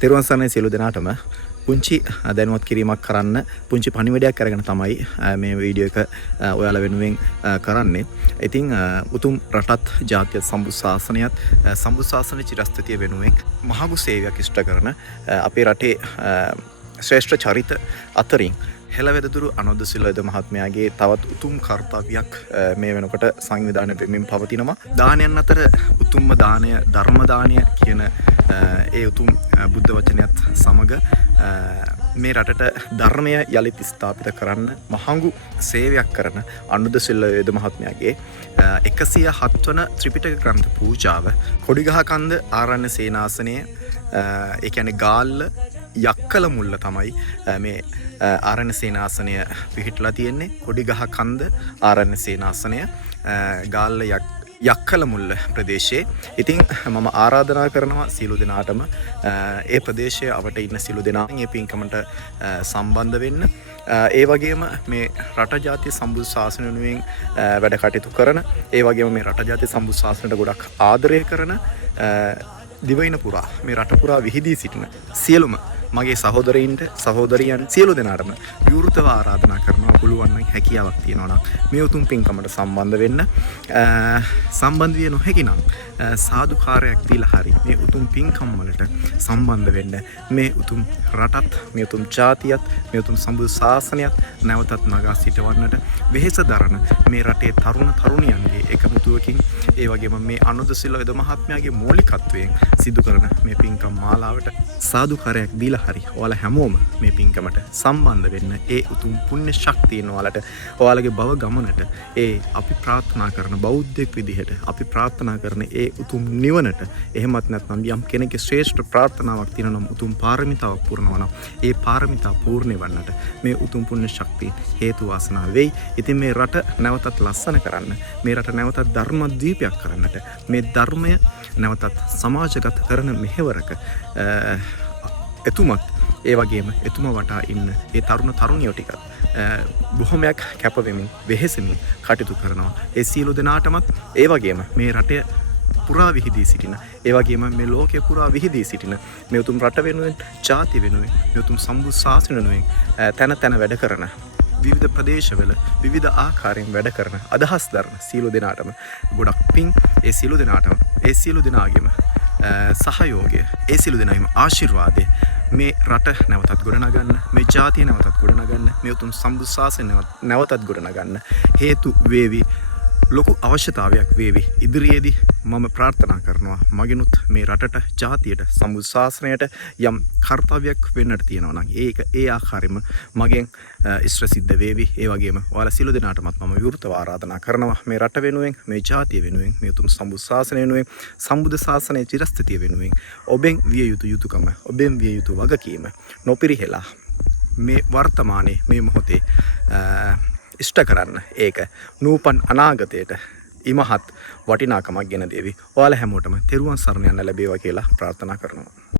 තෙරුවන් සරණයි සියලු දෙනාටම. පුංචි දැනුවත් කිරීමක් කරන්න පුංචි පණිවිඩයක් අරගෙන තමයි මේ වීඩියෝ එක ඔයාලා වෙනුවෙන් කරන්නේ. ඉතින් උතුම් රටත් ජාතියත් සම්බුද්ධ ශාසනය චිරස්ථිතිය වෙනුවෙන් මහඟු සේවයක් ඉෂ්ට කරන අපේ රටේ ශ්‍රේෂ්ඨ චරිත අතරින් හෙළවෙදදුරු අනෝද සිල්වද මහත්මයාගේ තවත් උතුම් කර්තව්‍යයක් මේ වෙනකොට සංවිධානය වෙමින් පවතිනවා. දානයන් අතර උතුම්ම දානය ධර්ම දානය කියන ඒ උතුම් බුද්ධ වචනයත් සමග මේ රටට ධර්මය යළිත් ස්ථාපිත කරන්න මහඟු සේවයක් කරන අනුරුද්ධ සිල්වද මහත්මයාගේ 107 වන ත්‍රිපිටක ග්‍රන්ථ පූජාව කොඩිගහකන්ද ආරණ්‍ය සේනාසනයේ ඒ කියන්නේ ගාල්ල යක්කල මුල්ල තමයි මේ ආරණ්‍ය සේනාසනය පිහිටලා තියෙන්නේ. කොඩිගහකන්ද ආරණ්‍ය සේනාසනය ගාල්ල යක්කල මුල්ල ප්‍රදේශයේ. ඉතින් මම ආරාධනා කරනවා සියලු දෙනාටම ඒ ප්‍රදේශයේ අවට ඉන්න සියලු දෙනා මේ පින්කමට සම්බන්ධ වෙන්න. ඒ වගේම මේ රට ජාතිය සම්බුද්ධ ශාසනය වෙනුවෙන් වැඩ කටයුතු කරන, ඒ වගේම මේ රට ජාතිය සම්බුද්ධ ශාසනයට ගොඩක් ආදරය කරන, දිවයින පුරා මේ රට පුරා විහිදී සිටින සියලුම මගේ සහෝදරයින්ට සහෝදරියන් සියලු දෙනාටම විවෘතව ආරාධනා කරනවා. පුළුවන් නම් හැකියාවක් තියෙනවා නම් මේ උතුම් පින්කමට සම්බන්ධ වෙන්න. සම්බන්ධ විය නොහැකි නම් සාදුකාරයක් දීලා හරි මේ උතුම් පින්කම් වලට සම්බන්ධ වෙන්න. මේ උතුම් රටත්, මේ උතුම් ජාතියත්, මේ උතුම් සම්බුද්ධ ශාසනයත් නැවතත් නගා සිටවන්නට වෙහෙස දරන මේ රටේ තරුණ තරුණියන්ගේ එකමුතුවකින්, ඒ වගේම මේ අනුරුද්ධ සිල්වද මහත්මයාගේ මූලිකත්වයෙන් සිදු කරන මේ පින්කම් මාලාවට සාදුකාරයක් දීලා හරි ඔයාලා හැමෝම මේ පින්කමට සම්බන්ධ වෙන්න. ඒ උතුම් පුණ්‍ය ශක්තියන ඔයාලට ඔයාලගේ භව ගමනට ඒ අපි ප්‍රාර්ථනා කරන බෞද්ධයෙක් විදිහට අපි ප්‍රාර්ථනා කරන ඒ උතුම් නිවනට, එහෙමත් නැත්නම් යම් කෙනෙකුගේ ශ්‍රේෂ්ඨ ප්‍රාර්ථනාවක් තියෙනවා නම් උතුම් පාරමිතාවක් පුරනවා නම් ඒ පාරමිතා පූර්ණ වන්නට මේ උතුම් පුණ්‍ය ශක්තිය හේතු වාසනා වෙයි. ඉතින් මේ රට නැවතත් ලස්සන කරන්න, මේ රට නැවතත් ධර්මද්වීපයක් කරන්නට, මේ ධර්මය නැවතත් සමාජගත කරන මෙහෙවරක එතුමත්, ඒ වගේම එතුම වටා ඉන්න ඒ තරුණ තරුණියෝ ටිකත් බොහොමයක් කැප වෙමින් වෙහෙසමින් කටයුතු කරනවා. ඒ සියලු දෙනාටමත්, ඒ වගේම මේ රටේ පුරා විහිදී සිටින, ඒ වගේම මේ ලෝකයේ පුරා විහිදී සිටින මේ උතුම් රට වෙනුවෙන්, ජාති වෙනුවෙන්, මේ උතුම් සම්බුද්ධ ශාසනය වෙනුවෙන් තැන තැන වැඩ කරන, විවිධ ප්‍රදේශවල විවිධ ආකාරයෙන් වැඩ කරන අදහස් දරන සියලු දෙනාටම ගොඩක් පිං. ඒ සියලු දෙනාටම, ඒ සියලු දෙනාගේම සහයෝගය, ඒ සියලු දෙනාගේම ආශිර්වාදය මේ රට නැවතත් ගොඩනගන්න, මේ ජාතිය නැවතත් ගොඩනගන්න, මේ උතුම් සම්බුද්ධ ශාසනය නැවතත් ගොඩනගන්න හේතු වේවි. ලොකු අවශ්‍යතාවයක් වේවි. ඉදිරියේදී මම ප්‍රාර්ථනා කරනවා මගෙනුත් මේ රටට, ජාතියට, සම්බුද්ධ ශාසනයට යම් කර්තව්‍යයක් වෙන්නට තියෙනවා නම් ඒක ඒ ආකාරයෙන්ම මගෙන් ඉෂ්ට සිද්ධ වේවි. ඒ වගේම ඔයාලා සියලු දෙනාටමත් මම විවෘතව ආරාධනා කරනවා මේ රට වෙනුවෙන්, මේ ජාතිය වෙනුවෙන්, මේ උතුම් සම්බුද්ධ ශාසනය වෙනුවෙන්, සම්බුද්ධ ශාසනයේ චිරස්ථිතිය වෙනුවෙන් ඔබෙන් විය යුතු යුතුයකම, ඔබෙන් විය යුතු වගකීම නොපිරිහෙලා මේ වර්තමානයේ මේ මොහොතේ ඉෂ්ට කරන්න. ඒක නූපන් අනාගතයට ඉමහත් වටිනාකමක් ගෙන දේවි. ඔයාලා හැමෝටම තෙරුවන් සරණ යන්න ලැබේවා කියලා ප්‍රාර්ථනා කරනවා.